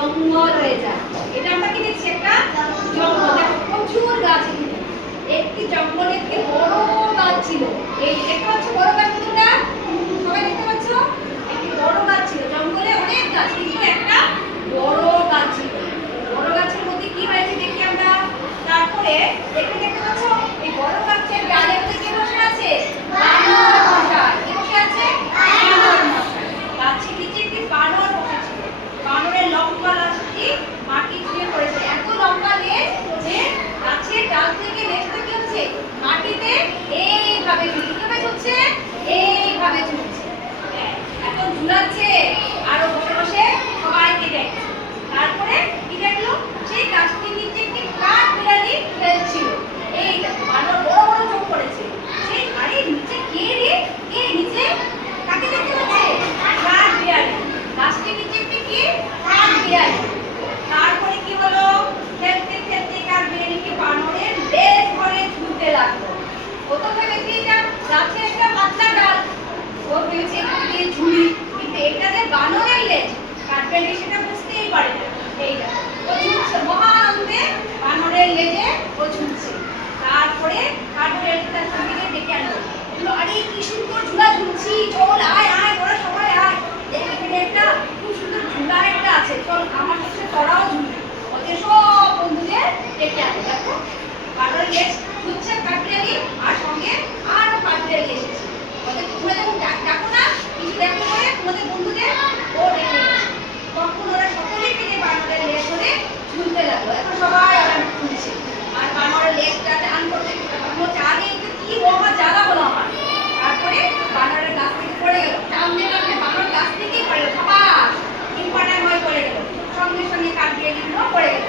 জঙ্গল হয়ে যায়। এটা আমরা কি দেখছি? একটা জঙ্গল। দেখো প্রচুর গাছ এখানে। একটি জঙ্গলে একটি বড় গাছ ছিল। এই দেখতে পাচ্ছ বড় গাছ কোনটা? সবাই দেখতে পাচ্ছ? একটি বড় গাছ ছিল। জঙ্গলে অনেক গাছ, কিন্তু একটা বড় গাছ ছিল। বড় গাছের মধ্যে কি হয়েছে দেখি আমরা। তারপরে এখানে দেখতে পাচ্ছ এই বড় গাছের ডালের মধ্যে কে বসে আছে? বানর মশাই। কে বসে আছে? বানর মশাই। গাছের নিচে একটি বানর বসেছিল। বানরের লম্বা লাঠি মাটি ছুঁয়ে পড়েছে। এত লম্বা লেজ যে গাছের ডাল থেকে লেজটা কি হচ্ছে? মাটিতে এইভাবে কিভাবে ঝুলছে? এইভাবে ঝুলছে। এখন ঝুলাচ্ছে আরো বসে বসে সবাইকে দেখছে। তারপরে কি দেখলো? সেই গাছটির নিচে একটি কাঠ বিড়ালি খেলছিল। এই দেখো বানর বড় বড় চোখ পড়েছে। সেই গাড়ির নিচে কে রে? কে নিচে? কাকে দেখতে পাচ্ছে? কাঠ বিড়ালি। গাছটির নিচে একটি কি? কাঠ বিড়ালি। তারপরে কি হলো? খেলতে খেলতে কাঠ বিড়ালিকে বানরের লেজ ধরে ঝুলতে লাগলো। ও তো ভেবেছে এটা গাছের একটা পাতলা ডাল, ও ভেবেছে এখানে দিয়ে ঝুলি, কিন্তু এটা যে বানরের লেজ, কাঠ বিড়ালি সেটা বুঝতেই পারে না। এই দেখো ও ঝুলছে মহা আনন্দে, বানরের লেজে ও ঝুলছে। তারপরে কাঠ বিড়ালি তার সঙ্গীকে ডেকে আনলো। বললো, আরে কি সুন্দর ঝুলা ঝুলছি, চল আয় আয় ওরা সবাই আয়, এখানে একটা খুব সুন্দর ঝুলা একটা আছে, চল আমার সাথে তোরাও ঝুলবি। ওদের সব বন্ধুদের ডেকে আনলো। দেখো বানরের লেজ ঝুলছে কাঠ বিড়ালি, আর সঙ্গে আরো কাঠ বিড়ালি এসেছে। ওদের তোমরা যখন ডাকো না কিছু দেখো করে তোমাদের বন্ধুদের, ও ডেকে নিয়েছে। তখন ওরা সকলেই মিলে বানরের লেজ ধরে ঝুলতে লাগলো। এখন সবাই ওরা ঝুলছে, আর বানরের লেজটা টান করতে করতে আগে একটু কি মহা জ্বালা হলো আমার। তারপরে বানরের গাছ থেকে পড়ে গেল, টানতে টানতে বানর গাছ থেকেই পড়ে গেল, খাবার তিন পাটায় হয়ে পড়ে গেল। সঙ্গে সঙ্গে কাঠ বিড়ালিগুলো পড়ে গেল।